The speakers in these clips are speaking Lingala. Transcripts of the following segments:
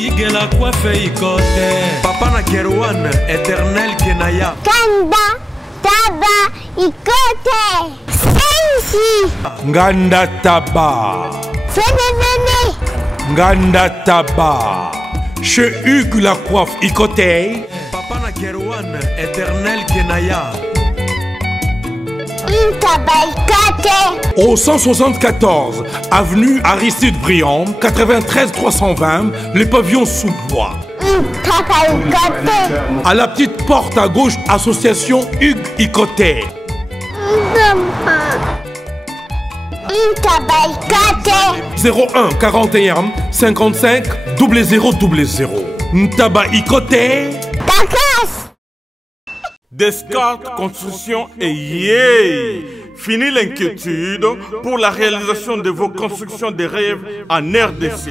Hugues la coiffe Ikote. Papa na Kerouan, éternel Kenaya. Kanda, Taba, Ikote. Sensi. Nganda Taba. Fene. Nganda Taba. Chez Hugues la coiffe Ikote. Papa na Kerouan, éternel Kenaya. Au 174 avenue Aristide Briand, 93 320, les pavillons sous bois. À la petite porte à gauche, association Hugues Ikote. 01 41 55 0000. Ntaba Ikote. Descartes Construction et yeah! Fini l'inquiétude pour la réalisation de vos constructions de rêves en RDC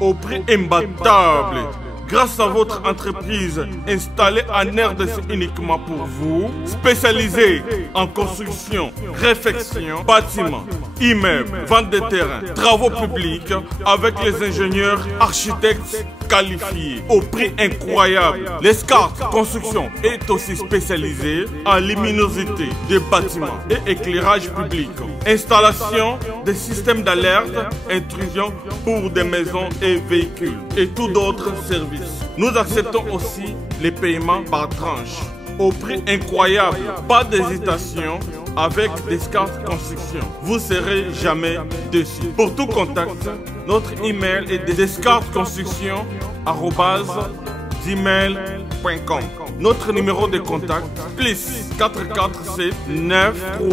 au prix imbattable. Grâce à votre entreprise installée en RDC uniquement pour vous, spécialisée en construction, réfection, bâtiments, immeubles, vente de terrains, travaux publics avec les ingénieurs architectes qualifiés au prix incroyable. Descartes Construction est aussi spécialisée en luminosité des bâtiments et éclairage public. Installation des systèmes d'alerte, intrusion pour des maisons et véhicules et tout d'autres services. Nous acceptons aussi les paiements par tranche au prix incroyable. Pas d'hésitation avec Descartes Construction. Vous ne serez jamais déçus. Pour tout contact, notre email est descartesconstruction@gmail.com. Notre numéro de contact plus 447 93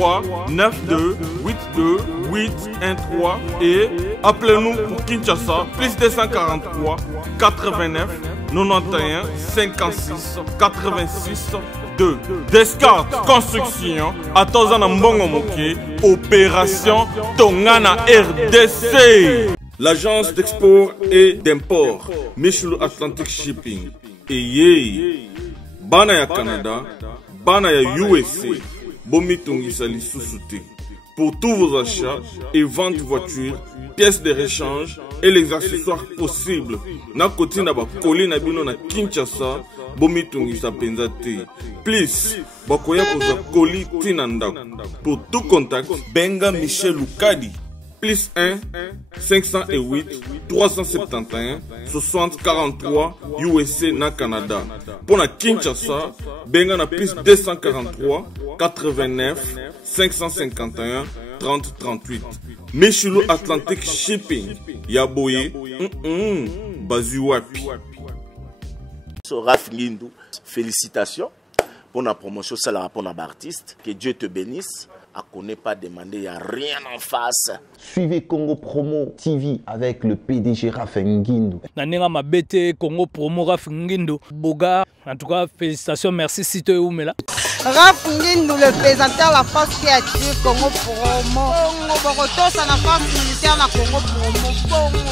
92 82 813 et appelez-nous pour Kinshasa plus 243 89 91 56 86 2. Descartes Construction à Tozana Mbongo Moké, opération Tongana RDC. L'agence d'export et d'import Michel Atlantic Shipping et Yei Bana ya Canada, Bana ya USA, Bomitungisa Lissusute. Pour tous vos achats et ventes de voitures, pièces de rechange et les accessoires possibles. Na koti na ba koli na bino na Kinshasa, Bomitungisa Penzate. Please, bakoya koza koli tinanda. Pour tout contact, Benga Michel Lukadi. Plus 1 508 371 60 43 USA na Canada. Pour la Kinshasa, benga na plus 243 89 551 30 38. Michelo Atlantic Shipping. Yaboye. Bazuwapi. Raf Ngindou, félicitations pour la promotion, ça la rapport à l'artiste. Que Dieu te bénisse. À qu'on n'ait pas demandé, il n'y a rien en face. Suivez Congo Promo TV avec le PDG Raf Ngindou. Nanenga Mabete, Congo Promo Raf Ngindou. Boga, en tout cas, félicitations, merci si tu es où, mais là. Raf Ngindou, le présentateur la force créative Congo Promo. Boroto, ça la force militaire la Congo Promo.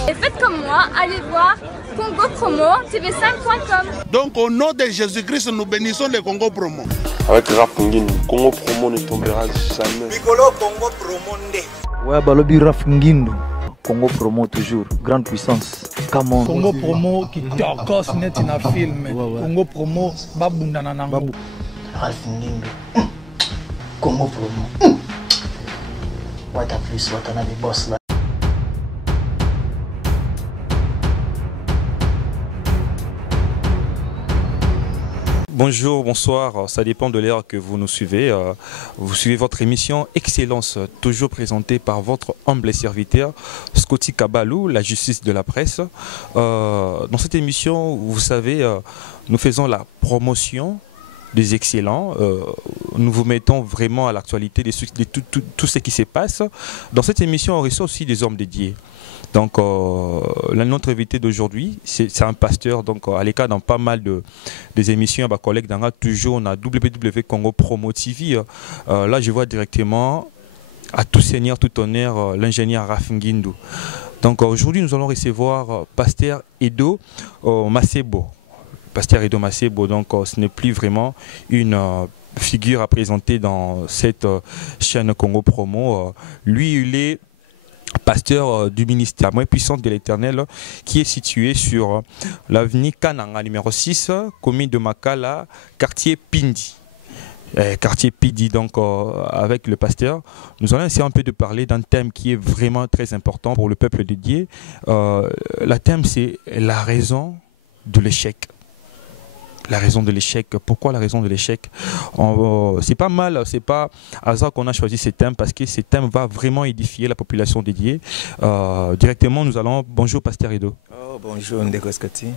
Et faites comme moi, allez voir Congo Promo, tv5.com. Donc au nom de Jésus-Christ, nous bénissons le Congo Promo. Avec Raf Ngindou, Congo Promo ne tombera jamais. Piccolo Congo Promo nde. Ouais, Balobi Raf Ngindou. Congo Promo toujours, grande puissance. Come on. Congo Promo qui torcos net in a film. Congo Promo, babundana nango. Raf Ngindou. Congo Promo. What a plus, what a boss là. Bonjour, bonsoir, ça dépend de l'heure que vous nous suivez. Vous suivez votre émission Excellence, toujours présentée par votre humble serviteur, Scotty Kabalou, la justice de la presse. Dans cette émission, vous savez, nous faisons la promotion des excellents. Nous vous mettons vraiment à l'actualité de tout ce qui se passe. Dans cette émission, on reçoit aussi des hommes dédiés. Donc, notre invité d'aujourd'hui, c'est un pasteur, donc à l'écart dans pas mal des émissions, ma collègue Danga, toujours on a WW Congo Promo TV. Là, je vois directement, à tout seigneur, tout honneur, l'ingénieur Raf Ngindou. Donc, aujourd'hui, nous allons recevoir pasteur Edo Masebo. Pasteur Edo Masebo, donc ce n'est plus vraiment une figure à présenter dans cette chaîne Congo Promo. Lui, il est pasteur du ministère moins puissante de l'Éternel, qui est situé sur l'avenue Kananga numéro 6, commune de Makala, quartier Pindi. Quartier Pidi, donc avec le pasteur, nous allons essayer un peu de parler d'un thème qui est vraiment très important pour le peuple dédié. Le thème, c'est la raison de l'échec. La raison de l'échec. Pourquoi la raison de l'échec? C'est pas mal, c'est pas hasard qu'on a choisi ce thème, parce que ce thème va vraiment édifier la population dédiée. Directement, nous allons... Bonjour, pasteur Edo. Oh, bonjour, Ndeko Scotty.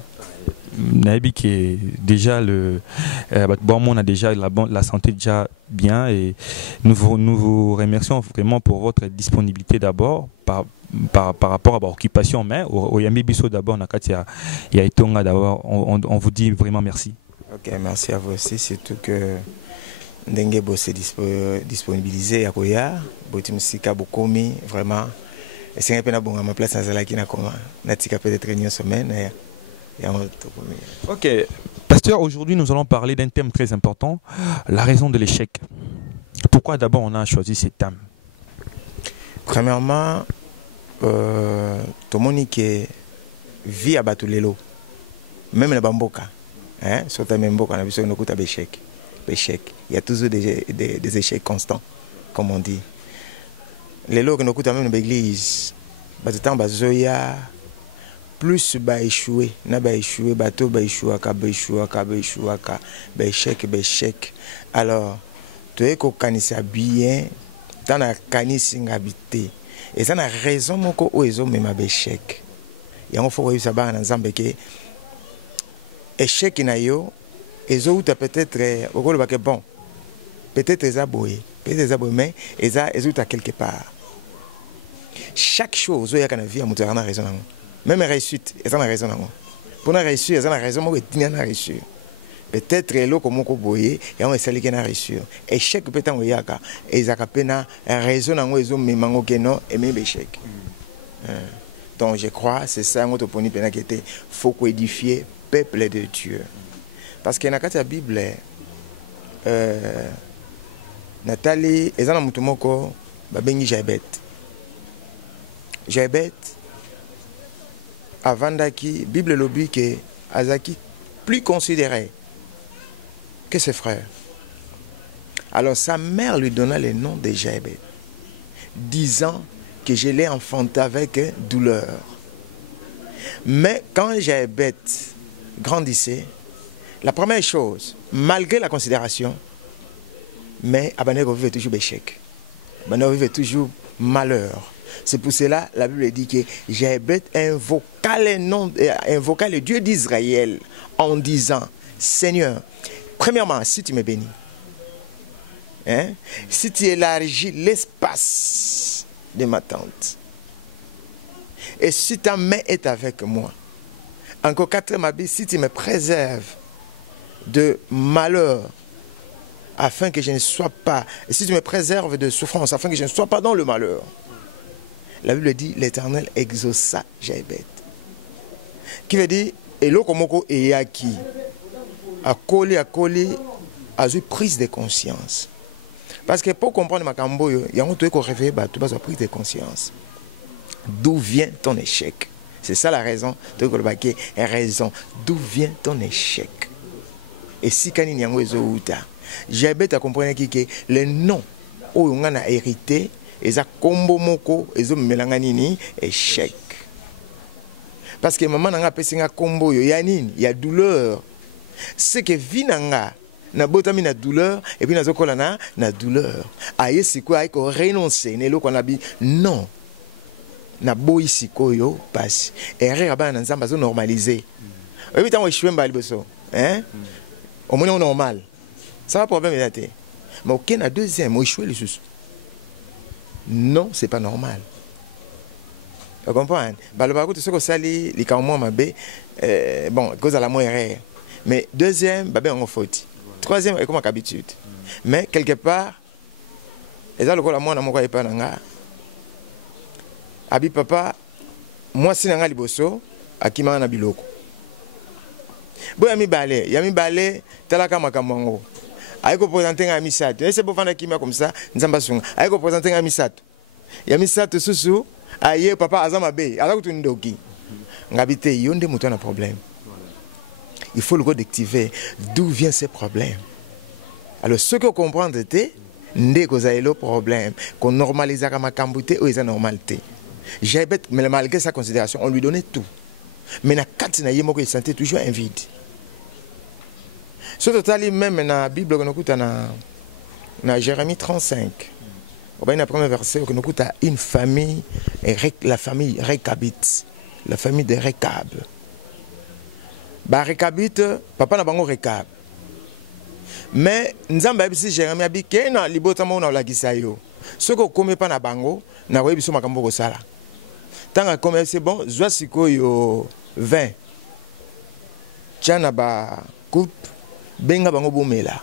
Naïbi qui est déjà bon, on a déjà la santé déjà bien, et nous vous remercions vraiment pour votre disponibilité d'abord par rapport à l'occupation, mais au Yambi Bisso d'abord, il y a Etonga d'abord, on vous dit vraiment merci. Ok, merci à vous aussi, surtout que Ndenge s'est disponibilisé à Koya, Botimusika Bokomi, vraiment, et c'est un peu à ma place dans la Kina Koma, Natika peut-être une semaine. Ok, pasteur, aujourd'hui nous allons parler d'un thème très important, la raison de l'échec. Pourquoi d'abord on a choisi ce thème? Premièrement, tout le monde qui vit à Batulelo, même les Bamboka, surtout même Bamboka, on a vu ça, on a échec. Il y a toujours des échecs constants, comme on dit. Les lots que nous écoutons même dans l'église, Bazoya, plus ba échoué, na ba échoué, bateau ba échoué, échec. Alors, tu es qu'on canisse bien, t'en as canisse habité. Et ça n'a raison mon co oiseau mais ma échec. Et on faut que ça va ensemble que échec inayo, et autres peut-être au rôle bon, peut-être les aboyés, mais ils ont quelque part. Chaque chose où il y a une vie, on a raison. Même réussite, ils ont raison. Pour la réussite, ils ont raison, moi je n'ai pas réussi. Peut-être là comme on boyé et on essaie de réussir. Échec peut-être on y a ka, ils ont peine raison dans ils ont même mango que non et même échec. Donc je crois c'est ça notre point peine qui était faut édifier peuple de Dieu. Parce que dans la Bible Nathalie ils ont mutu moko ba bengi Jabet. Jabet avant d'aki Bible lobby que Azaki plus considéré que ses frères. Alors sa mère lui donna le nom de Jabet, disant que je l'ai enfanté avec douleur. Mais quand Jabet grandissait, la première chose, malgré la considération, mais Abanego vivait toujours échec. Abanego vivait toujours malheur. C'est pour cela la Bible dit que Jabet invoqua le Dieu d'Israël en disant, Seigneur, premièrement, si tu me bénis, si tu élargis l'espace de ma tente, et si ta main est avec moi, encore quatrième, si tu me préserves de malheur, afin que je ne sois pas, et si tu me préserves de souffrance, afin que je ne sois pas dans le malheur, la Bible dit, l'Éternel exauça Jabet. Qui veut dire, et l'okomoko et yaki, à coller, a eu prise de conscience. Parce que pour comprendre ma cambo, il y a un truc qu'on réveille, tu vas prise de conscience. D'où vient ton échec? C'est ça la raison, d'où vient ton échec? Et si Kanini Yango Ezouta, Jabet a compris que le nom où on a hérité, et ça combo moko, et ça mélanganini, échec. Parce que maman n'a pas un combo, il y a douleur. C'est que vinanga na botami na douleur et puis na zokola na douleur. Aye siko ay ko renoncer ne lo kona bi non. Na boyi siko yo passe. Erreur ba na nzamba zo normaliser. Et puis tant on choué mbali boso, au moins on normal. Ça va problème là té. Mais OK na deuxième on choué le sous. Non, c'est pas normal. Vous comprenez? Bah le bago tout ce que ça li kamwa mabe bon cause à la moins erreur. Mais deuxième, bah ben on faute. Troisième, comme d'habitude. Mais quelque part, et ça le coup la moi na moko epa nanga. Abi papa, moi si nanga liboso, akima na biloko. Bo yami balé, talaka makamango. Aiko présenter un misato. Et c'est pour faire kima comme ça, nzamba sunga. Aiko présenter un misato. Ya misato susu, Aïe, papa, Azamabe, alors que tu n'es ngabite, yonde mouton un problème. Il faut le redactiver. D'où viennent ces problèmes? Alors, ce que comprendre était, n'est que ça le problème, qu'on normalise à ma cambouté ou à normalité. J'ai bête, mais malgré sa considération, on lui donnait tout. Mais na quatre na yemo ko sentait toujours un vide. Ce total même dans la Bible qu'on écoute na Jérémie 35. On va dans le premier verset qu'on écoute à une famille, la famille Rekabite, la famille de Rekab. Ba Rekabite, papa na bango Rekab. Mais nzamba bisi Jérémie abi ke na libota mo na la gisayo. Ce ko comme pas na bango na ko biso makambo ko sala. Tant comme c'est bon, zwa sikoyo 20. Tiana ba coupe benga bango bomela.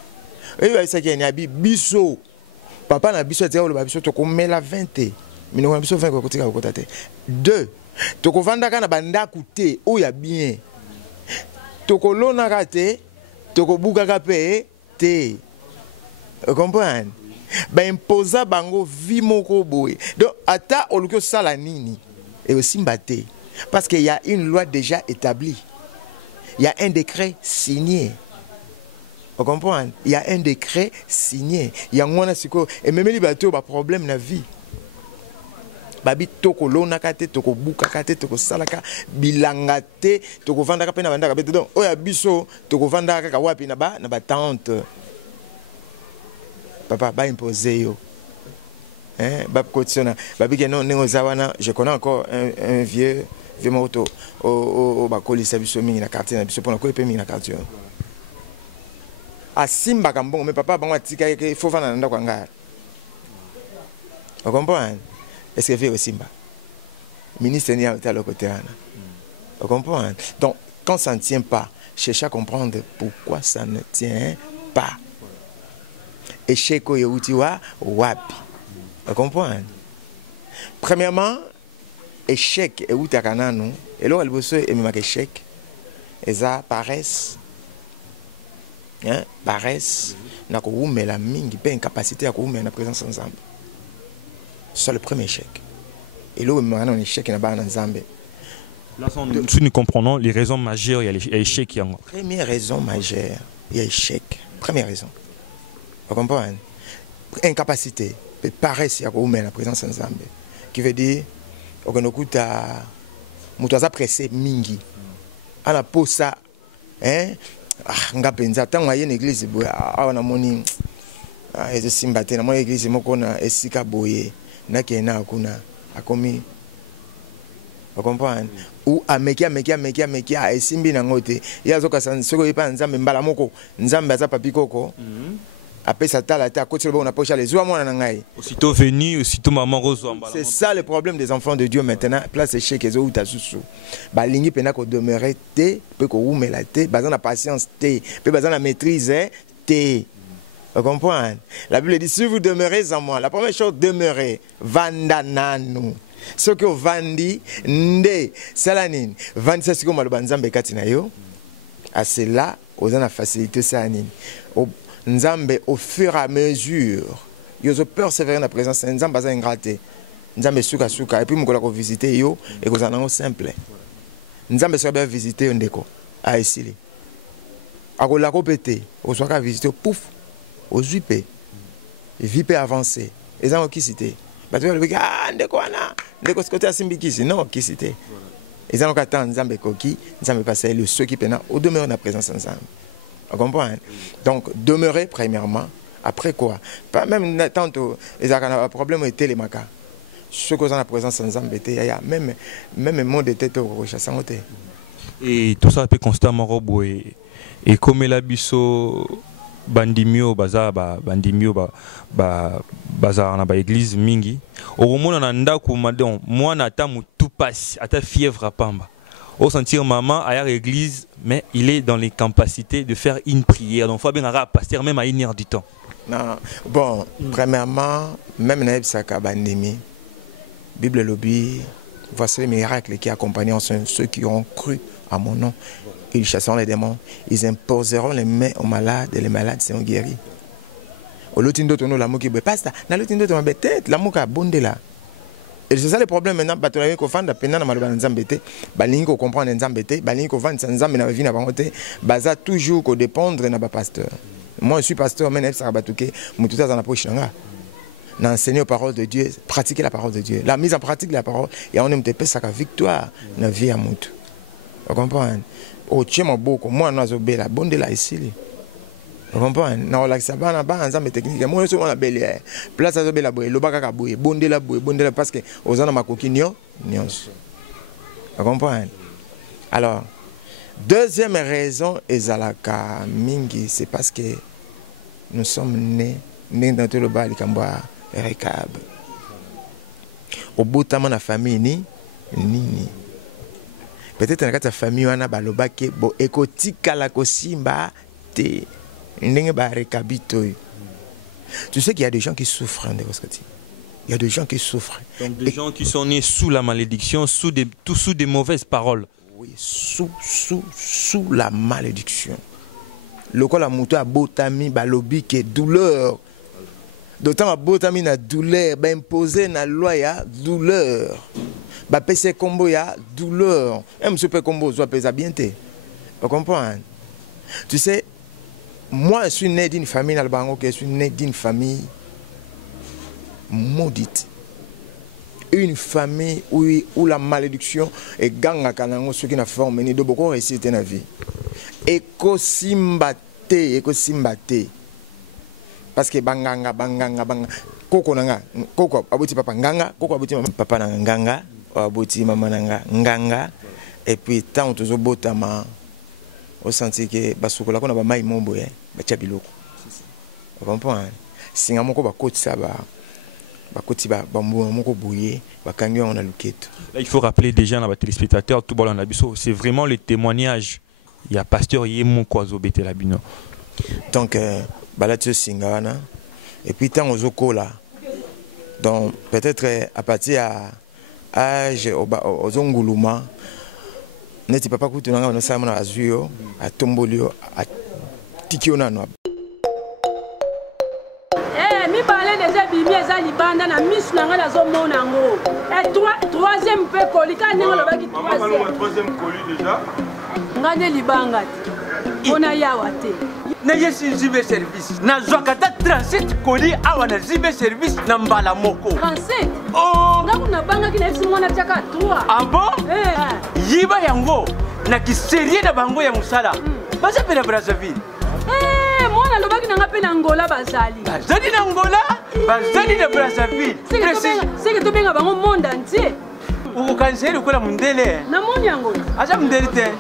Et ba isa ke ni abi biso. Papa na biso te ba biso to ko mela 20. Mino na biso 20 ko kotika ko tate. 2. To ko vanda kana banda kuté o ya bien. To ko lona kate, to ko buka ka pe te. Vous comprenez? Ba imposa bango vi moko boy. Donc ata oluko sala nini et aussi mbaté parce qu'il y a une loi déjà établie. Il y a un décret signé. Vous comprenez? Il y a un décret signé. Il y a un siko et même les bateaux ba problème na vie. Babi toko lona kate toko buka kate toko salaka bilangate toko vanda ka pena vanda ka beto donc oya biso toko vanda ka wapi na ba tante. Papa ba imposer yo. Hein, je connais encore un vieux moto au Bakoli Sabisomi na quartier na biso pour na ko epemi na quartier. A Simba Kambongo mais papa bango atika ke faut vana nda kwanga. Vous comprenez? Est-ce que fait au Simba? Ministre ni à l'autre côté. Vous comprenez? Donc quand ça ne tient pas, cherchez à comprendre pourquoi ça ne tient pas. Échec yo utiwa wapi. Vous comprenez? Premièrement, échec et où tu as un et là, elle bosse et même échec. Et ça, paresse. Paresse. N'a qu'au mais la mingi, pas incapacité à qu'au mais la présence ensemble. C'est le premier échec. Et là, on a un échec qui n'a pas ensemble. Là, si nous comprenons les raisons majeures, il y a l'échec. Première raison majeure, il y a échec. Première raison. Vous comprenez? Incapacité. Paresse ya ko la présence ensemble qui veut dire on écoute à mutoza pressé mingi ala posa ngapenza tant moyen église boya na moni ezo simbate na moyen église moko na esika boye na kena kuna akomi vous comprenez ou amekia esimbi na ngote yazo ka soko ipa nzambe mbala moko nzambe aza papikoko après ça t'a la tête à côté on a poché les oies moi aussitôt venu aussitôt maman rose. C'est ça le problème des enfants de Dieu maintenant place échec les autres sous ba lingi pena ko demeurer té peut ko oumela té bazan la patience té peut bazan la maîtrise té. Vous comprenez? La Bible dit si vous demeurez en moi, la première chose demeurez vandananu. Ce que vandi nde salanine vandi ça c'est comme le banzambe katina yo à cela aux en facilité salanine. Nzambe au fur et à mesure, yo persévérer dans la présence de Nzambe baza ingraté. Nzambe suka et puis mukola ko visiter yo et ko zanango simple. Nzambe so bien visiter ndeko a esili. Akola ko pété, o so ka visiter pouf, o zuipé. Vipe avancé. Et zango ki cité. Ba tu le ndeko ana, ndeko ce côté asimbikisi non ki cité. Et zango ka tan Nzambe koki, Nzambe passer le ceux qui pena au demeure dans la présence de Nzambe. Vous comprenez? Donc, demeurer premièrement. Après quoi? Pas même tant le problème était les macas. Ce que dans la présence ensemble, même monde était au rechassant. Et tout ça peut constamment rebouer. Et comme la biso bandimio baza bandimio baza na ba église mingi. Au moment on a ndako madon moi na tamu tout passe à ta fièvre à pamba. Au sentir maman à l'église, mais il est dans les capacités de faire une prière. Donc, il faut bien avoir un pasteur même à 1 heure du temps. Non. Bon, premièrement, même dans la pandémie, Bible lobby, voici les miracles qui accompagnent ceux qui ont cru à mon nom. Ils chasseront les démons, ils imposeront les mains aux malades et les malades seront guéris. Au lotindo tono l'amour qui passe, dans lotindo tono tête l'amour qui a bondé là. Et c'est ça le problème maintenant. Batonami ko fanda pendant na maloba nzambete, balingi ko comprendre nzambete, balingi ko vendre nzambe na vie na bangote, baza toujours ko dépendre na ba pasteur. Moi je suis pasteur mais ça batouké, mututa za na poche nga. N'enseigner aux paroles de Dieu, pratiquer la parole de Dieu. La mise en pratique de la parole et on aime te payer sa victoire na vie à mutu. Vous comprenez? Au tchema beaucoup, moi nous azobé la bonde là ici. Vous comprenez? Na la sabana ba nzambe technique. Moi je suis la belle place azobé la boye, lobaka ka boye, bonde la parce que ozana makoki nyos. Vous comprenez? Alors, deuxième raison ezalaka mingi, c'est parce que nous sommes nés dans le bas de Kamboa Rekab. Au bout de la famille ni. Peut-être dans la famille on a baloba ke bo ekotika la kosimba te ndenge ba rekabito. Tu sais qu'il y a des gens qui souffrent de ce côté. Il y a des gens qui souffrent. Donc des gens qui sont nés sous la malédiction, sous des mauvaises paroles. Oui, sous la malédiction. Le col a monté à botami balobi ke douleur. D'autant à botami na douleur, ba imposer na loi ya douleur. Ba pese combo ya douleur. Même ce combo soit pesa bien te. Vous comprenez? Tu sais, moi je suis né d'une famille albango, je suis né d'une famille maudite. Une famille où la malédiction est ganga kanango ce qui n'a formé ni de beaucoup réussite na vie. Eko simbate. Parce que banganga koko nanga koko abuti papa nganga koko abuti papa nanga nganga abuti mama nanga nganga et puis tant tozo botama au senti que basukola kona ba mai mombo ba chabiloko vous comprenez singa moko ba kotisa ba koti ba moko bouyer ba kangi on a luketo. Là il faut rappeler déjà dans les téléspectateurs tout bon na biso c'est vraiment le témoignage. Il y a pasteur Yemo Kwazo Bete Labino. Donc balatio singana et puis tant aux okola. Donc peut-être à partir à âge aux onguluma n'était pas kutu nanga no sama na azuyo a tombolio a tikiona no. Mi parlait déjà bimi eza libanda na misu nanga na zo mona ngo. Et troisième pe kolika ninga lo baki troisième colis déjà. Ngane libanga. Ona yawa te. Na yesi zibe service. Na zwakata 37 colis awa na zibe service na mbala moko. 37. Oh, ngaku na banga kina esi mona chaka 3. Ah bon? Yiba yango na kiserie na bango ya musala. Basa pena Brazzaville. Mwana lobaki nanga pe na Angola bazali. Bazali na Angola, bazali na Brazzaville. C'est que to benga bango monde entier. Ukanseri ukola mundele. Na moni yango. Acha mundele te.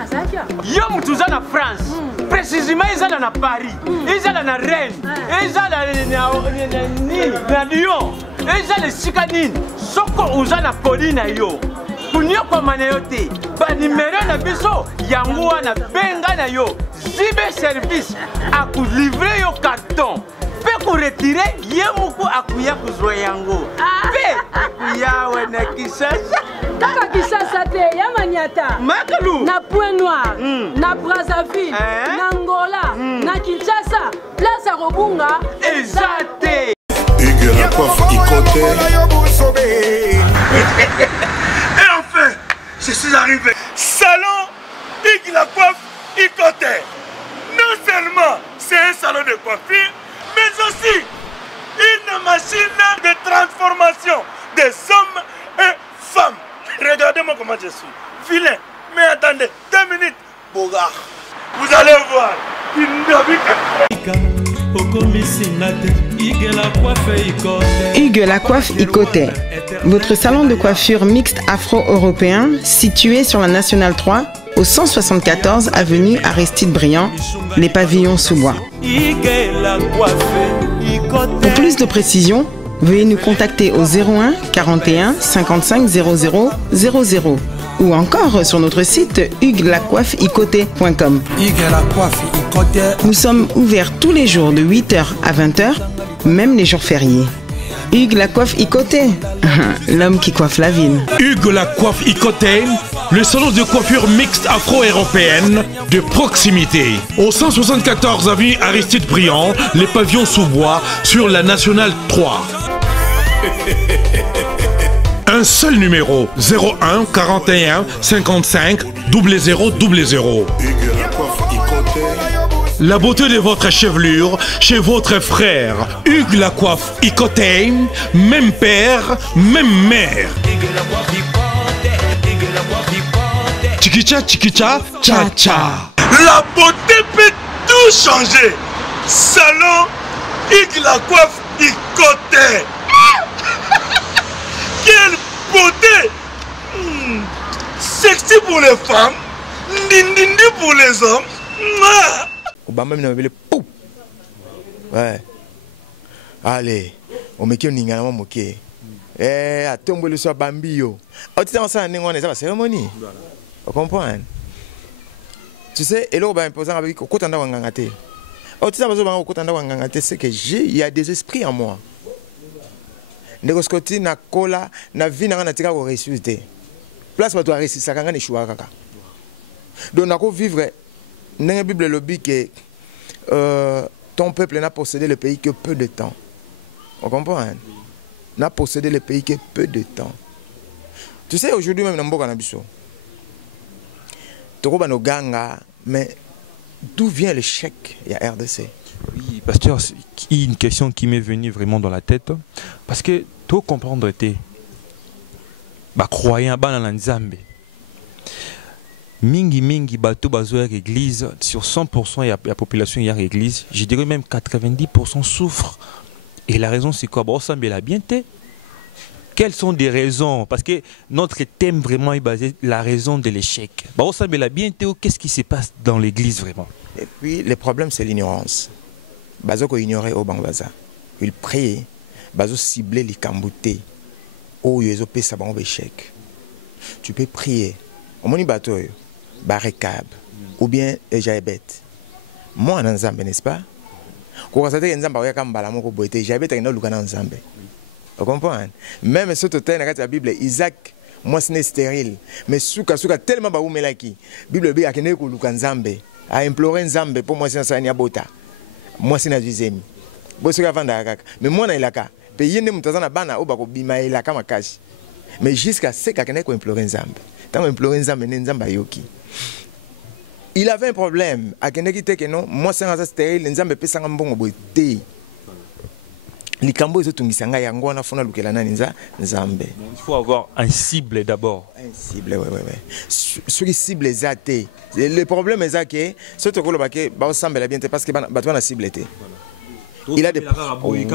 Azakia. Yo mutuza na France. Précisément ezala na Paris. Ezala na Rennes. Ezala na Lyon. Ezala sikanine. Soko uza na Colline yo. Kunyo kwa maneyote. Ba numéro na biso yango wana benga na yo. Zibe service aku livrer yo carton. Pe ko retirer yemuku akuya kuzwa yango. Pe akuya wana Kisasa. Kaka Kisasa te ya Maniata. Makalu. Na Point Noir, na Brazzaville, na Angola, na Kinshasa, place à Robunga, ezate. Hugues la coiffe Ikote. Et enfin, je suis arrivé. Salon Hugues la coiffe Ikote. Non seulement c'est un salon de coiffure, mais aussi une machine de transformation des hommes et femmes. Regardez-moi comment je suis. Vilain. Mais attendez, 2 minutes. Bogart. Vous allez voir. Hugues la coiffe Ikote. Votre salon de coiffure mixte afro-européen situé sur la Nationale 3 au 174 avenue Aristide Briand, les pavillons sous bois. Pour plus de précisions, veuillez nous contacter au 01 41 55 00 00 ou encore sur notre site huguelacoiffeikote.com. Nous sommes ouverts tous les jours de 8h à 20h, même les jours fériés. Hugues la coiffe Ikote, l'homme qui coiffe la ville. Hugues la coiffe Ikote, le salon de coiffure mixte afro-européenne de proximité. Au 174 avenue Aristide Briand, les pavillons sous bois sur la Nationale 3. Un seul numéro, 01 41 55 0000. La beauté de votre chevelure chez votre frère. Hugues la coiffe Icotain, même père, même mère. Chikicha, chikicha, cha cha. La beauté peut tout changer. Salon Hugues la coiffe Icotain. Quelle beauté! Sexy pour les femmes, dindindi pour les hommes. Obama me n'avait pou. Ouais. Allez, on me qui n'inga na moké. Eh, à tomber le soir bambio. Oh, tu sais on ça n'inga on est ça cérémonie. Vous comprenez? Tu sais, et là on va imposer avec kotanda wangangate. Oh, tu sais on kotanda wangangate, c'est que il y a des esprits en moi. Negoskoti na kola na vie na tika ko ressusciter. Place ba to réussir ça kanga ne choix kaka. Donc na ko vivre dans la Bible lobby que ton peuple n'a possédé le pays que peu de temps. On comprend? N'a possédé le pays que peu de temps. Tu sais aujourd'hui même dans Mboka na biso. Toko ba no ganga mais d'où vient le chèque il y a RDC? Oui, pasteur, il y a une question qui m'est venue vraiment dans la tête. Parce que tout comprendre était, croyant dans Nzambe. Mingi bateau bazo l'église sur 100% il y a la population il y a l'église. Je dirais même 90% souffrent. Et la raison c'est quoi? Bon, ça me l'a bien été. Quelles sont des raisons? Parce que notre thème vraiment est basé la raison de l'échec. Bon, ça me l'a bien été. Qu'est-ce qui se passe dans l'église vraiment? Et puis le problème c'est l'ignorance. Bazo ko ignorer au bangbaza. Il prie, bazo cibler les camboutés. Oh yezo pe sa bango échec. Tu peux prier. Au moni bato barekab ou bien Jaébet. Moi en Nzambe n'est-ce pas? Ko kasate Nzamba ya kambala moko boité Jaébet ina lukana Nzambe. Vous comprenez? Même ce total dans la Bible Isaac moi ce n'est stérile mais souka tellement ba umelaki. Bible bi akene ko luka Nzambe. A implorer Nzambe pour moi c'est ça ni abota. Moi c'est na deuxième. Bo soka vanda kaka. Mais moi na ilaka. Pe yende mutazana bana obako bima ilaka makashi. Mais jusqu'à ce qu'akene ko implorer Nzambe. Tant implorer Nzambe Nzamba yoki. Il avait un problème. Akene ki te que non, moi c'est un stérile Nzambe pesa ngambongo boité. Likambo ezo tungisanga yango wana fona lukela nani Nzambe. Il faut avoir un cible d'abord. Un cible ouais. Sur les cibles zaté. Le problème est que ce que le baké ba ensemble la bien parce que batwa na cible était. Il a des oui.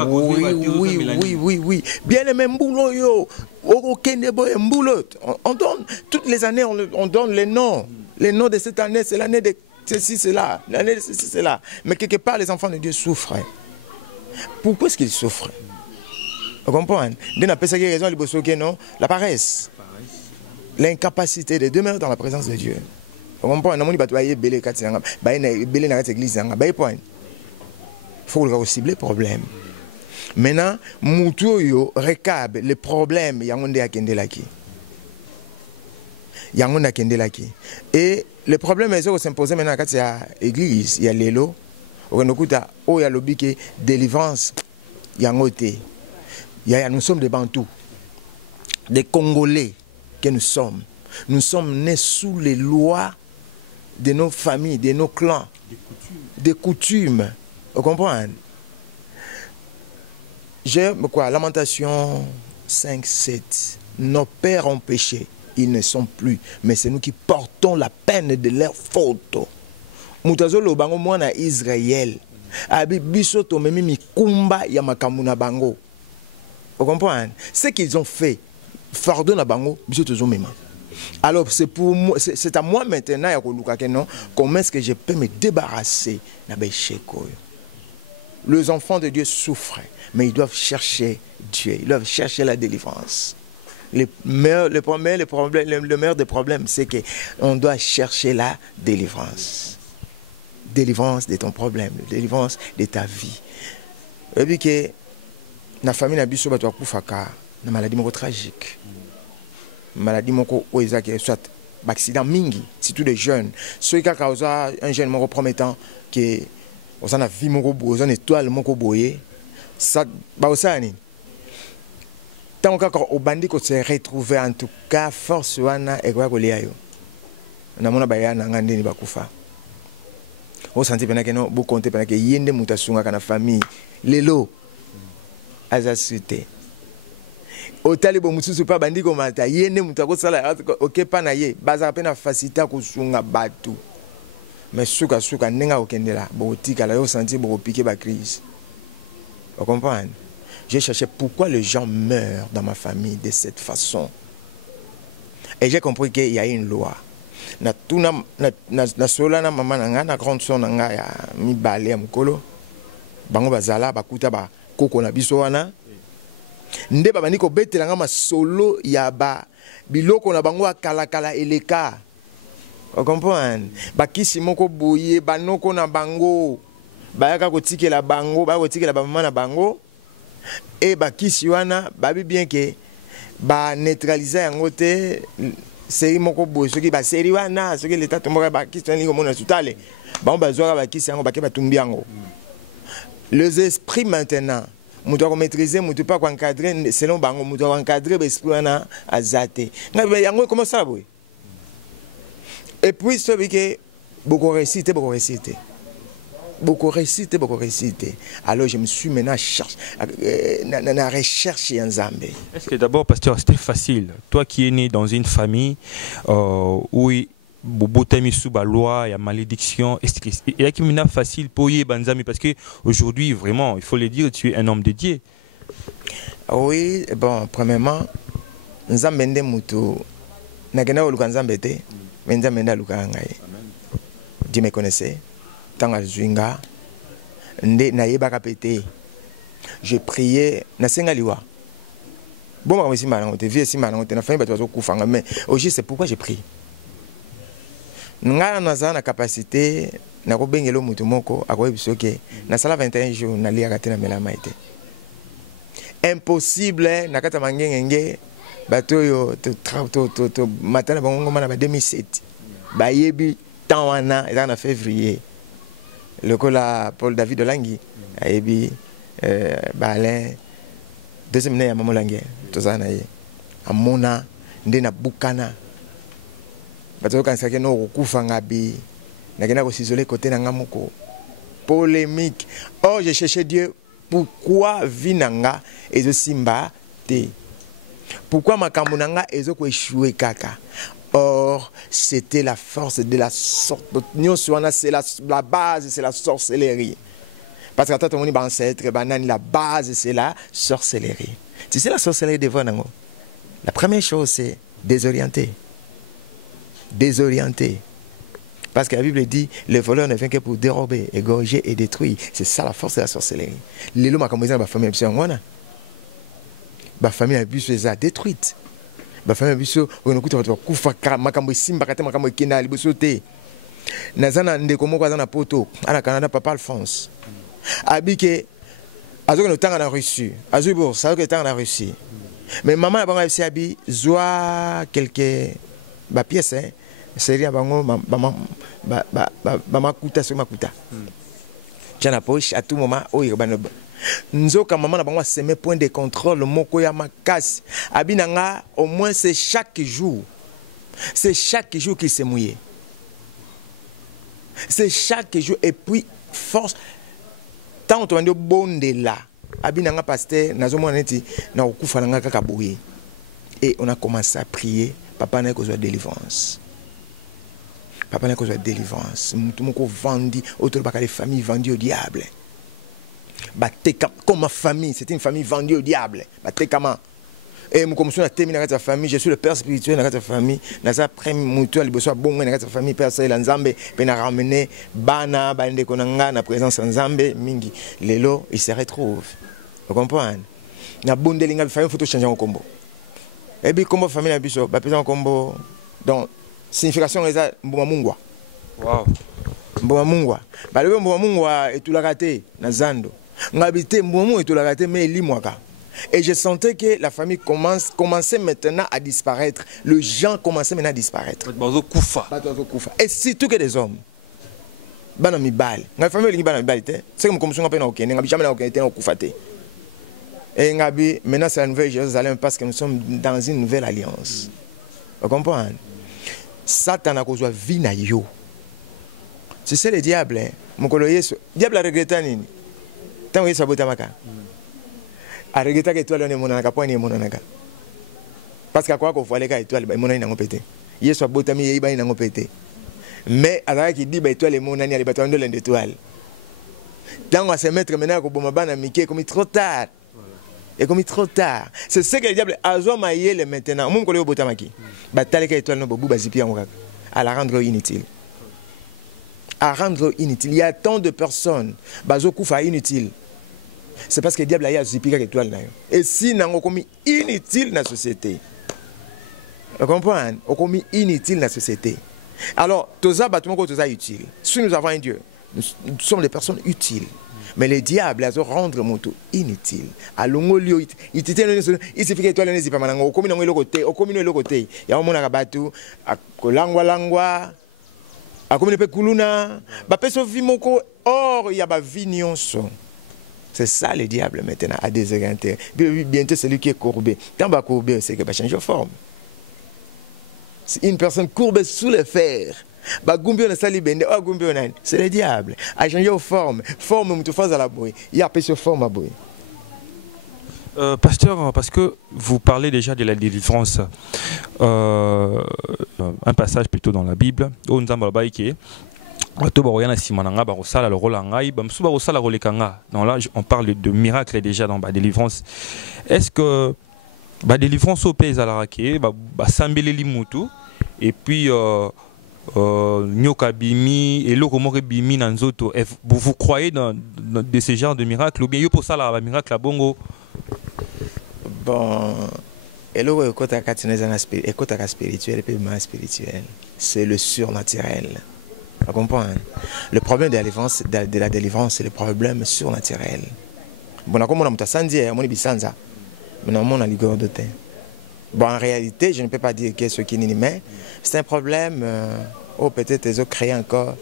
Bien le même boulot yo. Okende boy boulot. On donne toutes les années on donne les noms. Les noms de cette année, c'est l'année de ceci cela, l'année de ceci cela. Mais quelque part les enfants de Dieu souffrent. Pourquoi est-ce qu'ils souffrent? Vous comprenez? Dès n'a pas ça raison non, la paresse. L'incapacité de demeurer dans la présence de Dieu. Vous comprenez? Non, il faut cibler le problème. Maintenant, Moutou recable les problèmes yangonde akendelaki. Yangonde akendelaki. Et le problème est que s'imposer maintenant quand il y a l'église, il y a l'élo. Il y a lobby qui délivrance. Nous sommes des Bantous, des Congolais que nous sommes. Nous sommes nés sous les lois de nos familles, de nos clans, des coutumes. Vous comprenez? Lamentation 5-7. Nos pères ont péché, ils ne sont plus, mais c'est nous qui portons la peine de leur faute. Mutazolo bango mwana Israël abi bisoto memi mikumba ya makamuna bango. Vous comprenez? Ce qu'ils ont fait fardeau na bango bisoto zo mema. Alors c'est pour moi, c'est à moi maintenant ya koluka ke non comment est-ce que je peux me débarrasser na becheko. Les enfants de Dieu souffrent mais ils doivent chercher Dieu, ils doivent chercher la délivrance. Le meilleur des problèmes c'est que on doit chercher la délivrance. Délivrance de ton problème, délivrance de ta vie. Et puis que la famille n'a pas de maladie tragique. Maladie soit accident mingi, surtout des jeunes. Ceux qui ont un jeune moko promettant que on a vie moko boye, on étoile moko boye, ça ba osani. tant que au bandit qu'on se retrouver en tout cas force wana et quoi kolia yo na mona bayana ngande ni bakufa o senti pena que non bo compter pena que yende mutasunga kana famille lelo azasute o talibo mususu pa bandi ko mata yende mutako sala OK pa na ye baza pena facilité ko sunga batu mais suka nenga okendela bo tika la yo senti bo piquer ba crise. Vous comprenez? J'ai cherché pourquoi les gens meurent dans ma famille de cette façon. Et j'ai compris qu'il y a une loi. Na sola na mama na nga na grande sœur na nga ya mi balé ya mukolo. Bango bazala bakuta ba koko na biso wana. Nde ba bani ko betela nga masolo ya ba biloko na bango akala eleka. Vous comprenez? Ba kisi moko boye banoko na bango. Bayaka kotikela bango, ba kotikela ba mama na bango. Et bakisi wana babi bien que ba neutraliser yango te série moko boye soki ba série wana soki l'état tomboka bakisi wana ko mona tutale ba bazwa bakisi yango bakeba tumbi yango. Les esprits maintenant mutu ko maîtriser mutu pas ko encadrer selon bango mutu ko encadrer ba esprit wana azate ngabe yango comment ça boye. Et puis ce que beaucoup réciter beaucoup récité. Alors je me suis maintenant à recherche en Zambie. Est-ce que d'abord, pasteur, c'était facile? Toi qui es né dans une famille où Bobotami sous la loi, il y a malédiction, est-ce qu'il y a qui est facile pour y Banzami? Parce qu'aujourd'hui, vraiment, il faut le dire, tu es un homme de Dieu. Oui, bon, premièrement, Nzambende Moutou, Nagana Olukanzambete, Mendamenda Lukangaye. Dieu me connaissait. Tanga zwinga nde na yebaka pété je priais na sengaliwa bon ma misi mana te vie si mana te na famille bato kufanga mais aujourd'hui c'est pourquoi je prie ngana na zana capacité na ko bengelo mutu moko akoyebisoke na sala 21 jours na liaka te na mela maite impossible na kata mangenge bato yo to matana bango mana ba 2007 ba yebi tant wana et en février le cola Paul David Olangi a ébi Balin deuxième né à Maman Langue tozana ye amona ndena bukana bato kan sake no kufa ngabi na kena ko s'isoler côté na ngamoko polémique. Oh j'ai cherché Dieu pourquoi vinanga ezo simba te pourquoi makambo nanga ezo ko échouer kaka. Or, c'était la force de la sorte. C'est la base, c'est la sorcellerie. Parce que quand on dit ancêtre, la base, c'est la sorcellerie. Tu sais la sorcellerie de Vanango? La première chose, c'est désorienter. Désorienter. Parce que la Bible dit, le voleur ne vient que pour dérober, égorger et détruire. C'est ça la force de la sorcellerie. Les lois, comme ma famille, ma famille a détruite. Ba famille biso on okuta bato kufa makambo simba kate makambo kina liboso te nazana ndeko moko azana poto ana Canada papa Alphonse abike azoka no tanga na Russie azubo ça que tanga na Russie mais maman na bango abi zoa quelques ba pièces série bango ba makuta so makuta tena poche à tout moment oyo bano nzoka maman na bango semé point de contrôle moko ya makasi abinanga au moins c'est chaque jour qu'il se mouille, c'est chaque jour et puis force tant on dit bonde là abinanga pasteur nazomo neti na okufa nanga kaka boye et on a commencé à prier papa na ko zo délivrance mutu moko vandi autour de la famille vendue au diable. Comme ma famille, c'est une famille vendue au diable. Et comme je suis dans la famille, je suis le père spirituel dans la famille. Dans la première famille, père c'est l'Anzambe, puis na ramené bana bande konanga na présence Nzambe mingi. Lelo, il se retrouve. Vous comprenez? Na bondelinga famille faut changer en combo. Et puis comme famille na biso, ba pesa en combo. Donc signification est mboma mungwa. Wow. Mboma mungwa. Ba le mboma mungwa et tout la raté na zando. Ngabité mboma et tout la raté mais limwaka. Et je sentais que la famille commençait maintenant à disparaître. Les gens commençaient maintenant à disparaître. Et surtout que des hommes. La famille c'est comme si on a jamais Et Ngabi, maintenant c'est la nouvelle Jérusalem parce que nous sommes dans une nouvelle alliance. Vous comprenez? Satan a causé vie na yo. C'est le diable. Mon collègue, le diable a regretté nini. Tant que ça bota maka. A regretté que toi le monanaka point ni monanaka. Parce qu'à quoi qu'on voit les gars étoiles, bah monana n'a pété. Hier soit bota mi yeba n'a pété. Mais alors qui dit bah étoile monani les bâtons de l'étoile. Tant on se mettre maintenant ko bomabana mike comme trop tard. Et comme trop tard. C'est ce que le diable a besoin mailler maintenant. Mon collègue bota maki. Bah telle que étoile no bobu bazipi en à la rendre inutile. À rendre inutile. Il y a tant de personnes, bazokoufa inutile. C'est parce que le diable a zipi étoile là. Et si n'a commis inutile dans la société. Vous comprenez? On commis inutile dans la société. Alors, tout ça, tout ça utile. Si nous avons un Dieu, nous sommes des personnes utiles. Mais le diable a rendre mon tout inutile. Alors, il suffit que toi, les pas au commun le côté, au commun le côté. Il y a un monde à battu, à langua, à commun pe kuluna, ba peso vimoko, or il y a ba vignon son. C'est ça le diable maintenant à désorienter. Bientôt celui qui est courbé. Tant bas courbé, c'est qu'il va changer de forme. C'est une personne courbée sous le fer. C'est le diable. A changé de forme. Forme, tu fais à la bouille. Il y a plus de forme à bouille. Pasteur, parce que vous parlez déjà de la délivrance, un passage plutôt dans la Bible, où nous avons on parle de miracle déjà dans la délivrance. Est-ce que la délivrance au pays à la raquette, et puis Nyoka Bimi et Loromore Bimi Nanzoto, vous croyez dans de ces genres de miracles ou bien yo pour ça la miracle à Bongo? Bon, et le côté spirituel et spirituel, c'est le surnaturel. Vous comprenez? Le problème de la délivrance, c'est le problème surnaturel. Bon, comme on a mutasanzi, on a bisanza, mais on a ligordoté. Bon, en réalité, je ne peux pas dire que ce qui n'est mais c'est un problème. Peut-être ils ont créé encore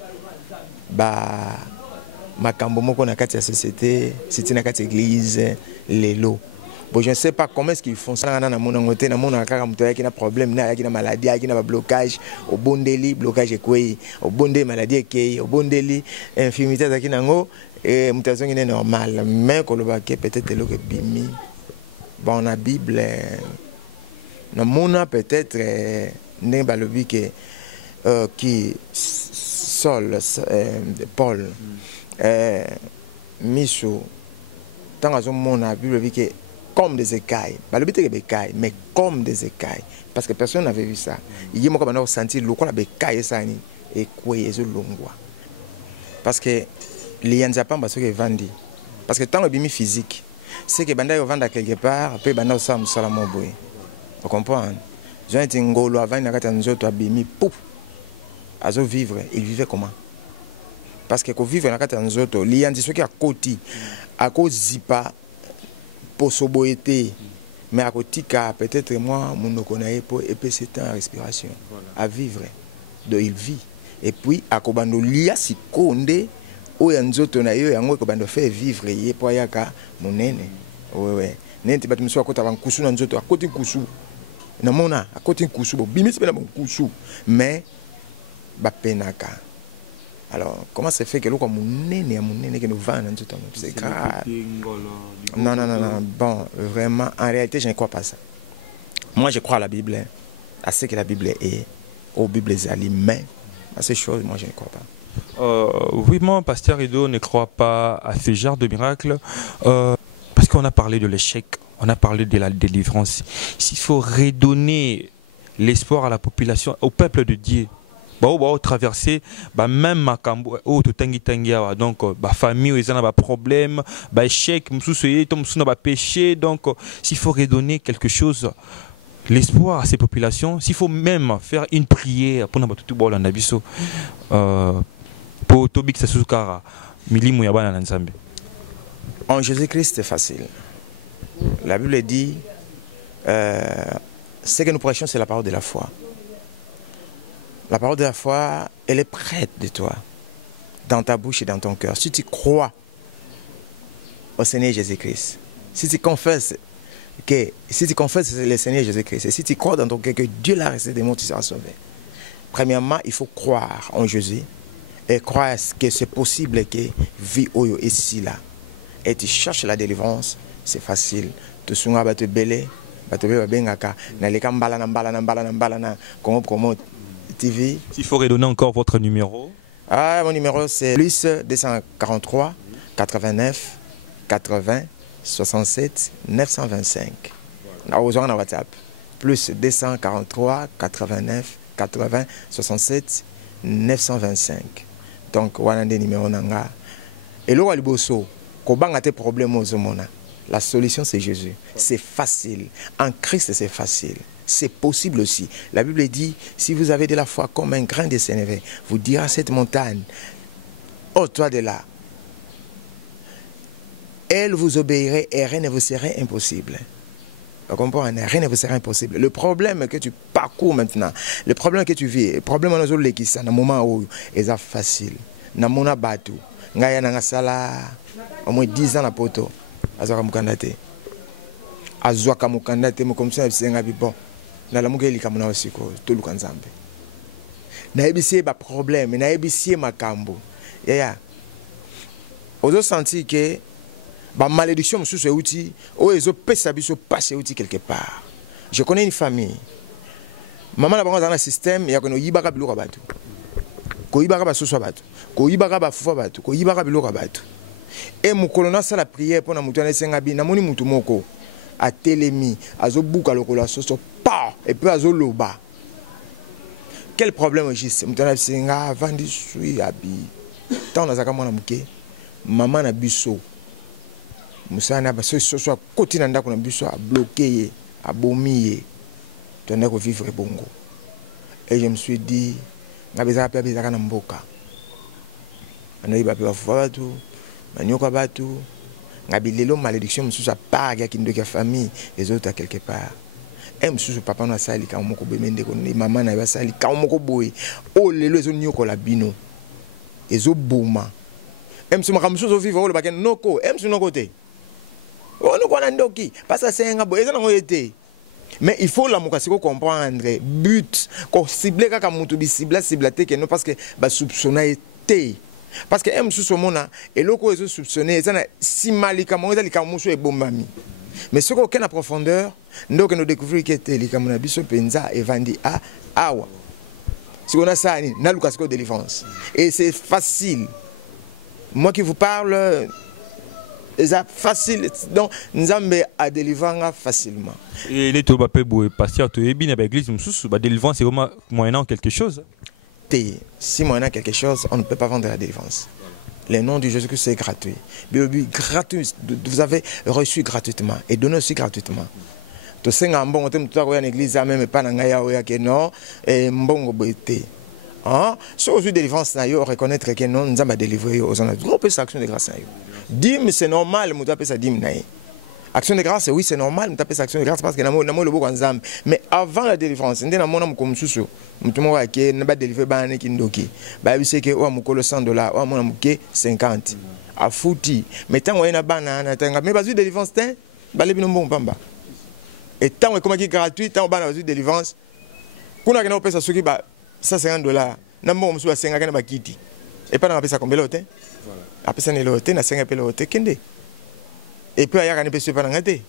ma cambomoko na kati la société, c'est une kati église, les lots. Bon, je ne sais pas comment est-ce qu'ils font ça dans mon côté, dans mon cas, qui a problème, qui a maladie, qui a blocage, au bon délit, blocage est au bon délit, maladie est au bon délit, infirmité qui nango et mutation qui est normale. Mais quand le baquet peut-être le bimi. Bon, la Bible, dans mon peut-être n'est pas le que qui Saul, Paul, Michou, tant que mon a Bible que comme des écailles, le but est des écailles, mais comme des écailles, parce que personne n'avait vu ça. Il y a moi comme on a senti le quoi la écaille ça ni et quoi ils ont longwa. Parce que les yanzapam parce que vendent, parce que tant le bimi physique, c'est que banda yo vendre quelque part, puis banda ça musalamo boy. Vous comprenez? J'ai été ngolo avant na kata nzoto abimi pouf. Azo vivre, il vivait comment? Parce que quand vivre na kata nzoto, li yanzi ceux qui a côté, à cause zipa possibilité, mais à côté peut-être moi mon connaît pour et puis c'est en respiration à vivre, donc il vit et puis à kobando lia si konde o yanzoto na yo yango kobando faire vivre yé pour yaka monene ouais nenti batu mso akota bankusu na nzoto akoti kusu na mona akoti kusu bo bimisi bena bon kusu mais ba penaka. Alors, comment ça fait que l'on que nous vendons tout c'est grave. Non. Bon, vraiment, en réalité, je ne crois pas ça. Moi, je crois à la Bible, à ce que la Bible est, aux Bibles mais à ces choses, moi, je ne crois pas. Oui, moi, Pasteur Edo ne croit pas à ce genre de miracle, parce qu'on a parlé de l'échec, on a parlé de la délivrance. S'il faut redonner l'espoir à la population, au peuple de Dieu, traverser même makambo donc famille ils ont problème échec péché donc s'il faut redonner quelque chose l'espoir à ces populations s'il faut même faire une prière pour tout bon en abisso pour tobik sasukara milimu ya bana nzambe en Jésus-Christ c'est facile. La Bible dit ce que nous prêchons c'est la parole de la foi. La parole de la foi, elle est prête de toi, dans ta bouche et dans ton cœur. Si tu crois au Seigneur Jésus-Christ, Si tu confesses le Seigneur Jésus-Christ, et si tu crois dans ton cœur que Dieu l'a resté des morts, tu seras sauvé. Premièrement, il faut croire en Jésus et croire que c'est possible que vie oyo ici là. Et tu cherches la délivrance, c'est facile. Tu sunga ba te belé, ba te bengaka, na le kambalana Congo Promo TV. S'il faut redonner encore votre numéro. Ah, mon numéro c'est plus 243 89 80 67 925. Na ozwa na WhatsApp. Plus 243 89 80 67 925. Donc wana nde numéro nanga. Et lo waliboso ko banga te problème ozomona. La solution c'est Jésus. C'est facile. En Christ c'est facile. C'est possible aussi. La Bible dit, si vous avez de la foi comme un grain de sénévé, vous direz à cette montagne, ôte-toi de là. Elle vous obéirait et rien ne vous serait impossible. Vous comprenez? Rien ne vous serait impossible. Le problème que tu parcours maintenant, le problème que tu vis, le problème dans le moment où c'est facile. Dans mon bateau, ngaya na sala au moins 10 ans na poto. Azwaka mukandate. Azwaka mukandate mo comme ça bisenga bibo. Na la mugeli kamuna osiko to lukanzambe. Na ebisie ba problème, na ebisie makambo. Ya. Ozo senti que ba malédiction sur ce outil, o ezo pesa biso passer outil quelque part. Je connais une famille. Maman la bango dans le système ya kono yibaka biloko batu. Ko yibaka ba soso batu. Ko yibaka ba fufa batu, ko yibaka biloko batu. Et mon colonel ça la prière pour na mutu na sengabi na moni mutu moko a telemi azo buka lokola soso pa et puis azo loba. Quel problème juste mutu na senga vandi sui abi. Tant na zaka mona muke maman na biso. Musana ba soso so koti na ndako na biso a bloqué a bomi tu n'as que vivre bongo. Et je me suis dit ngabeza pa bezaka na mboka. Anayi ba pa fufa batu. Manyoka batu ngabilelo malédiction mususu part ya kindo ya famille les autres à quelque part et mususu papa na sali ka moko bemende ko ni maman na ba sali ka moko boy o lelo ezo nyoko la bino ezo boma et mususu makamususu vivre o le baken noko et mususu noko te o noko na ndoki parce que c'est nga boy eza na ngoyete. Mais il faut la mokasiko comprendre but ko cibler ka mutu bi ciblaté que non parce que ba soupçonner été. Parce que M. Sousomona et l'autre est soupçonné, si malika les camoufles et bombami. Mais ce qu'on a profondeur, nous nous découvrir que les camoufles penza et vendi à awa. Si on a ça, n'a l'occasion de défense. Et c'est facile. Moi qui vous parle, c'est facile. Donc nous avons à délivrer facilement. Et les tobapé boué pasteur to ebine avec l'église mususu ba délivrance c'est vraiment moyennant quelque chose. Si on a quelque chose, on ne peut pas vendre la délivrance. Le nom de Jésus-Christ c'est gratuit. Gratuit. Vous avez reçu gratuitement et donné aussi gratuitement. Tu sais un bon thème tout à l'heure en église même pas n'angaya oya que non et mbongo boité. Ah, sur aujourd'hui délivrance na yo reconnaître que non nous avons délivré aux gens. On peut action de grâce na yo. Dîme c'est normal, nous appelle ça dîme naï. Action de grâce, oui, c'est normal, nous tapons action de grâce parce que nous avons le beau ensemble. Mais avant la délivrance, nous avons comme sous-sous. Nous avons dit que nous avons délivré un kindoki. Nous savons que nous avons $100, nous avons 50. À fouti. Mais tant qu'on a une banane, mais pas de délivrance, et tant qu'on est gratuit, tant qu'on a une délivrance, nous avons payé ça $150. Nous avons payé ça $50. Et pas nous avons payé ça combien de temps? Après ça, nous avons payé ça $50. Et puis, il y a un peu de temps.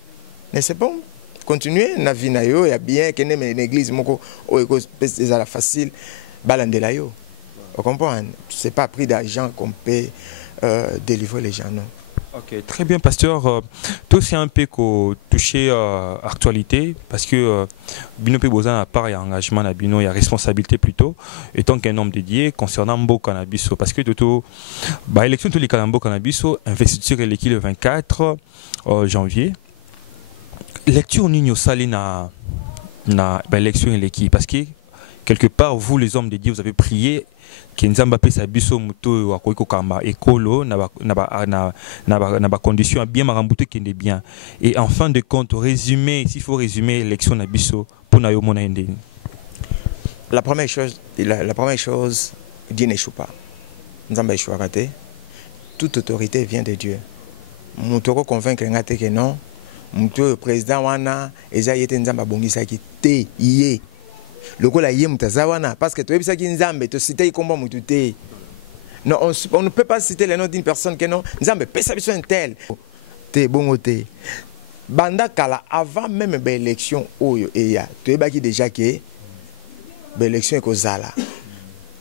N'est-ce pas? Continuez, na vie na yo, il y a bien que l'église moko c'est facile, balande la yo. Vous comprenez? C'est pas prix d'argent qu'on peut délivrer les gens, non. Ok, très bien, pasteur. Toi, c'est un peu touché actualité parce que Bino Peboza n'a pas d'engagement, il y a responsabilité plutôt, étant qu'un homme dédié concernant Mbo Cannabiso. Parce que tout, élection de l'Icalambo Cannabiso, investiture l'équipe le 24 janvier. Lecture Nino Salina na l'élection de l'équipe parce que quelque part, vous les hommes dédiés, vous avez prié. Kenzamba pesa biso muto wa koiko kamba ekolo na ba condition bien marambuto kende bien et en fin de compte résumé s'il faut résumer l'élection na biso pour na yo mona endeni. La première chose Dieu n'échoue pas. Nzamba échoue raté. Toute autorité vient de Dieu. Mutoko convaincre ngate que non mutu président wana eza yete nzambe abongisaki te ye lokola ye mutaza wana parce que toyebisaki nzambe tositei komba mutu te. Non, on ne peut pas citer le nom d'une personne que non nzambe pesa biso un tel te bongo te. Banda kala avant même l'élection oyo eya toyebaki déjà que l'élection ekozala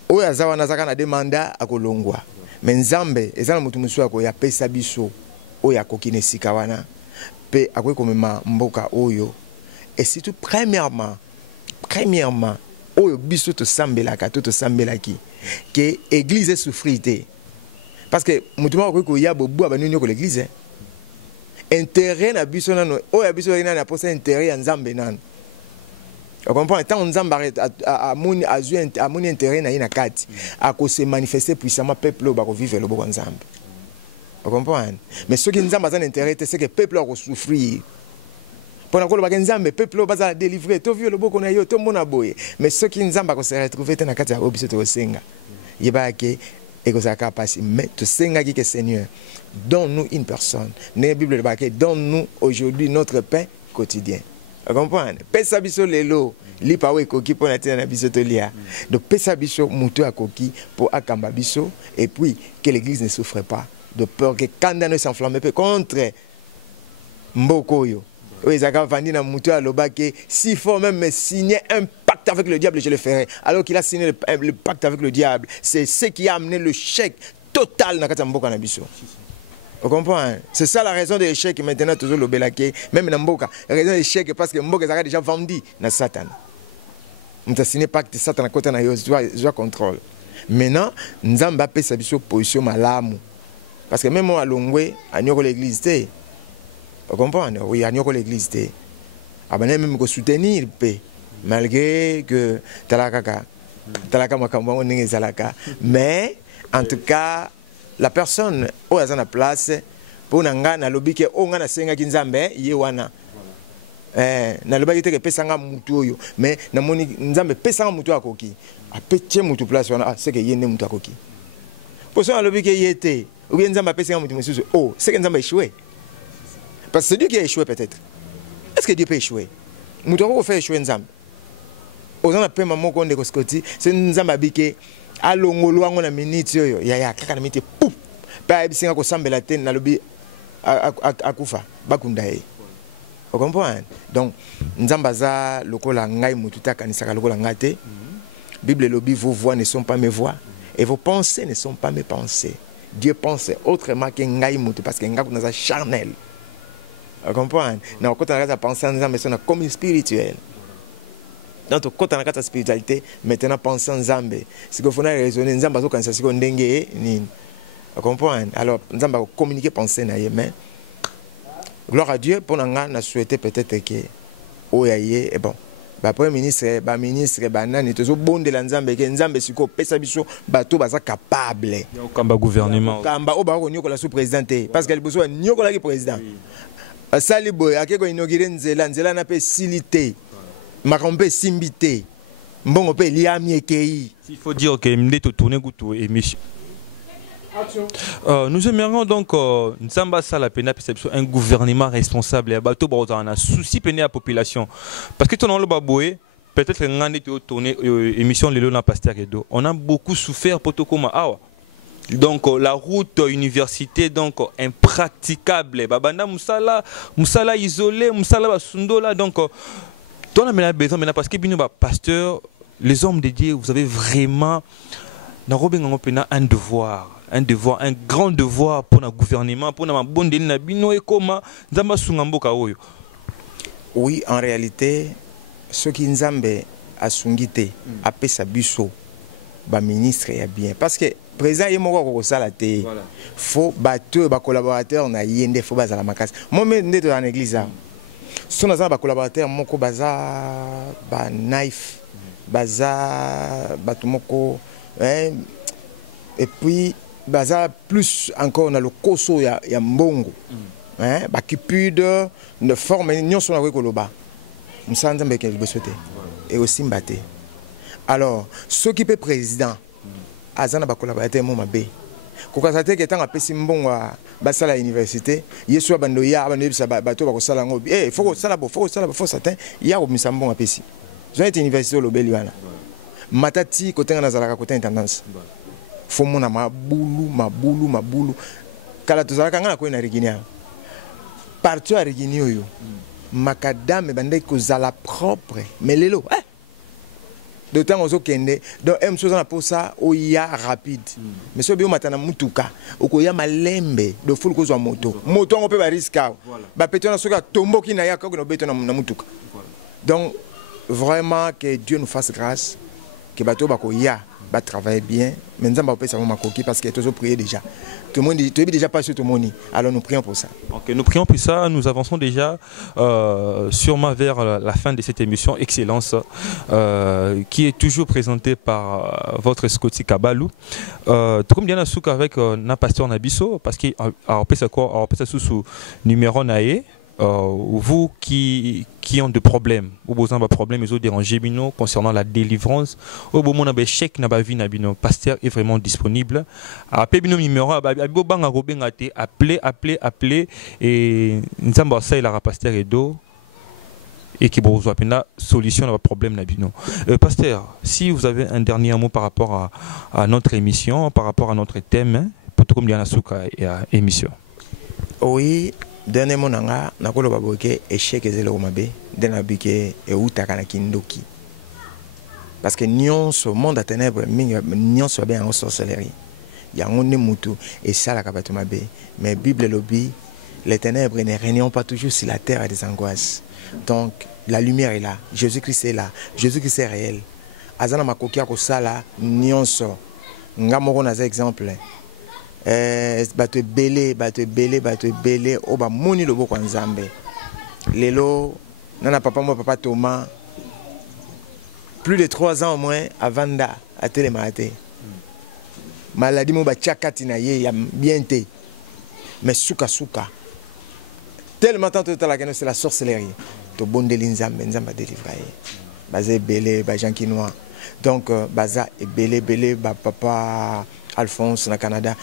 oyo azawa nazaka na demanda akolongwa mais nzambe ezana mutu musu akoya pesa biso oyo akokine sika wana pe akoki komema mboka oyo et surtout premièrement oyo biso tosambelaka to tosambelaki que église souffrir te parce que mutu moko akoki koya bobu abani nyoko l'église intérêt na biso nano oyo biso ina na posa intérêt ya nzambe nano. On comprend tant nzambe amoni intérêt na ina kati a ko se manifester puissamment peuple ba ko vivre le bon nzambe. On comprend mais ce qui nzambe a un intérêt c'est que peuple a souffrir. Pendant que le nzambe peuple ba za délivrer to vieux le bon na yo to mona boye mais ce qui nzambe a ko se retrouver na kati ya obiso to senga. Yeba ke et que ça passe mais to senga ki que Seigneur donne-nous une personne. La Bible de donne-nous aujourd'hui notre pain quotidien. Vous comprenez? Pesa biso lelo, li pa we koki pour natina na biso tolia. Donc pesa biso mutu akoki pour akamba biso et puis que l'église ne souffre pas de peur que kanda ne s'enflamme pas contre mbokoyo. Oui, Zaka Vandi na mutu alobake s'il faut même me signer un pacte avec le diable, je le ferai. Alors qu'il a signé le pacte avec le diable, c'est ce qui a amené le chèque total na kata mboka na biso. Vous comprenez? C'est ça la raison de l'échec maintenant toujours le belake même dans Mboka. La raison de l'échec parce que Mboka a déjà vendu na Satan. On a signé pacte Satan à côté na yo joie contrôle. Maintenant, Nzamba peut sa position malamu. Parce que même moi à Longwe, à Nyoko l'église té. Vous comprenez? Oui, à Nyoko l'église té. Ah ben même ko soutenir paix malgré que talaka makambo ndenge zalaka. Mais en tout cas la personne où elle est en place pour nga na lobi ke o nga na senga kinzambe ye wana na lobi ke pesanga mutu oyo mais na moni nzambe pesanga mutu akoki apeche mutu place wana c'est que yene mutu akoki pour ça lobi ke yete ou bien nzambe pesanga mutu mususu oh c'est que nzambe échoué parce que c'est Dieu qui a échoué peut-être. Est-ce que Dieu peut échouer? Mutu ko fait échouer nzambe ozana pe mamo ko ndeko skoti c'est nzambe abike alongolo wango na minute yoyo ya kaka na minute poup pa ebisinga ko sambela te na lobi akufa bakunda ye. Vous comprenez? Donc nzambaza lokola ngai mutu takanisaka lokola ngate. Bible lobi vos voix ne sont pas mes voix et vos pensées ne sont pas mes pensées. Dieu pense autrement que ngai mutu parce que ngai kuna charnel. Vous comprenez? Na ko tana penser nzambe sona comme spirituel. Donc quand on a la spiritualité maintenant pense en Nzambe c'est qu'il faut raisonner Nzambe zo kanisa siko ndenge ni vous comprenez alors Nzambe communiquer penser na mais gloire à Dieu pour nga na souhaiter peut-être que oyaye et bon ba premier ministre ba ministre ba nani tozo bonde la Nzambe que Nzambe siko pesa biso bato baza capable kamba gouvernement kamba o ba ko nyoko la sous président parce que le besoin nyoko la président asali boy akeko inaugurer nzela na pe silité makambe simbité mbongo pe liami ekei. Il faut dire que m'dé tourner goûtou émission. Nous aimerions donc Nzamba Sala Pena un gouvernement responsable et bateau un souci peine à la population parce que ton le baboué peut-être ngandi tourner émission les lona pasteur edo on a beaucoup souffert poto comme awa. Donc la route université donc impraticable babanda musala isolé musala basundola donc on a besoin maintenant parce que pasteur, les hommes de Dieu, vous avez vraiment un devoir, un grand devoir pour le gouvernement, pour le bon délai et comment oui, en réalité, ce qui nous a sungité, a fait sa biso, ba ministre est bien parce que président est mort au salaté. Faut battre ba collaborateur na yende faut baza la makasi. Moi même dans l'église si on a des collaborateurs, moko baza ba knife, baza batumoko, et puis baza plus encore on a le koso ya mbongo, ba kipude de forme nyon son avec koloba, musanza mbeke libosote et aussi mbate. Alors ceux qui peut président, azana ba collaborateurs mo mabe, kokasate ke tanga pesi mbongo basala université yeso bando ya bando bisa bato bakosala ngo faut sala faut certain ya ko misa mbongo pesi zo ete université lobeli wana matati kotenga nazalaka kotenga intendance faut mona mabulu kala tozalaka ngana ko na Regina partout à Regina yo makadame bande kozala propre mais lelo de temps aux okende donc m chose na posa o ya rapide mais so bi o matana mutuka okoya malembe do full kozwa moto on peut ba risque ba petona soka tomboki na ya ko no beto na mutuka donc vraiment que Dieu nous fasse grâce que bato ba ko ya ba travailler bien mais nous va pesa ma coquille parce que tous prier déjà tout le monde dit déjà pas sur tout le monde alors nous prions pour ça. OK, nous prions pour ça, nous avançons déjà sûrement vers la fin de cette émission Excellence qui est toujours présentée par votre Scotty Kabalou. Comme bien sûr avec na pasteur Nabiso parce que on peut ça sous numéro naé. Vous qui ont des problèmes, ou besoin de problèmes, ils ont dérangé concernant la délivrance, ou besoin de chèque na vie na bino, pasteur est vraiment disponible. Appelez bino numéro, appelez et nous avons ça il a pasteur Edo et qui vous a une solution à votre problème na bino. Pasteur, si vous avez un dernier mot par rapport à notre émission, par rapport à notre thème, pour tout comme bien et à émission. Oui. Dernier mot nanga nakolo baboke échec ezelo mabe dena bike e utaka na kindoki parce que nyonso monde à ténèbres nyonso bien en sorcellerie yango ne mutu et ça la kabato mabe mais Bible lobby les ténèbres ne régnent pas toujours sur la terre à des angoisses donc la lumière est là Jésus-Christ est là Jésus-Christ est réel azana makokia ko sala nyonso ngamoko na exemple bato belé o ba moni lobo kwa nzambe lelo nana papa Thomas plus de 3 ans au moins avant da à télématé maladie mo ba tchakati na ye ya bienté mais suka tellement tant la que c'est la sorcellerie to bondeli nzambe délivrer bazé belé ba gens quinois donc baza et belé ba papa Alphonse na Canada.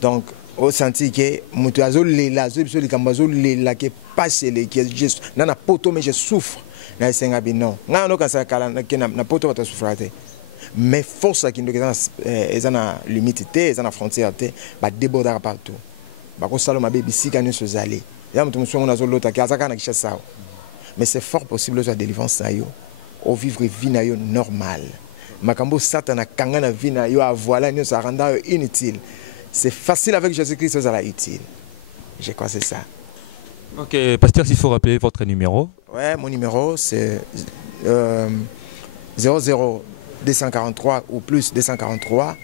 Donc, au senti que Moutazo lela, zo likambazo lela que passe les qui juste nana poto mais je souffre. Na senga bino. Nga no ka sakala na poto ta souffrate. Mais force qui ndokeza ezana limite te, ezana frontière te, ba déborder partout. Ba ko salo mabe bisika ni sozali. Ya mutu musongo na zo lota ki azaka na kisha sawa. Mais c'est fort possible de délivrance na yo, au vivre vie na yo normal. Makambo satana kanga na vie na yo a voilà ni ça renda inutile. C'est facile avec Jésus-Christ, ça sera utile. Je crois que c'est ça. Ok, pasteur, s'il faut rappeler votre numéro. Ouais, mon numéro c'est 00 243 ou plus 243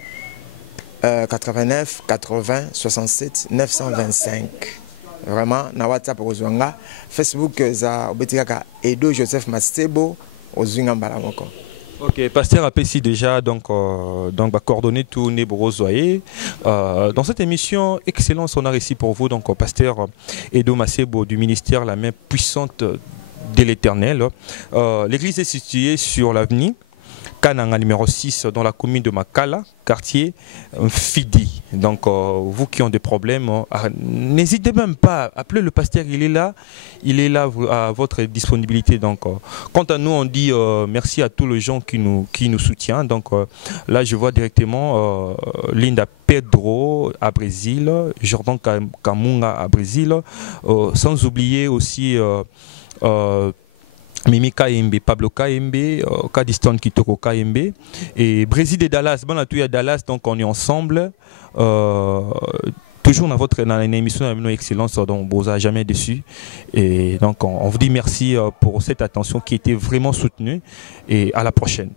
89 80 67 925. Vraiment, na WhatsApp ozwanga, Facebook za obetikaka Edo Joseph Mastebo ozwinga mbala moko. Ok, pasteur apprécie déjà donc coordonner tout Nebrozoye. Dans cette émission Excellence, on a réussi pour vous donc pasteur Edo Masebo du ministère La Main Puissante de l'Éternel. L'église est située sur l'avenue Kananga numéro 6 dans la commune de Makala, quartier Fidi. Donc vous qui ont des problèmes, n'hésitez même pas, appelez le pasteur, il est là à votre disponibilité. Donc quant à nous, on dit merci à tous les gens qui nous soutiennent. Donc là, je vois directement Linda Pedro à Brésil, Jordan Kamunga à Brésil, sans oublier aussi Mimi Kaembe, Pablo Kaembe, Kadiston Kitoko Kaembe et Brésil et Dallas. Bon, à tout à Dallas, donc on est ensemble. Toujours dans une émission de Excellence, dont on ne vous a jamais déçu. Et donc on vous dit merci pour cette attention qui était vraiment soutenue et à la prochaine.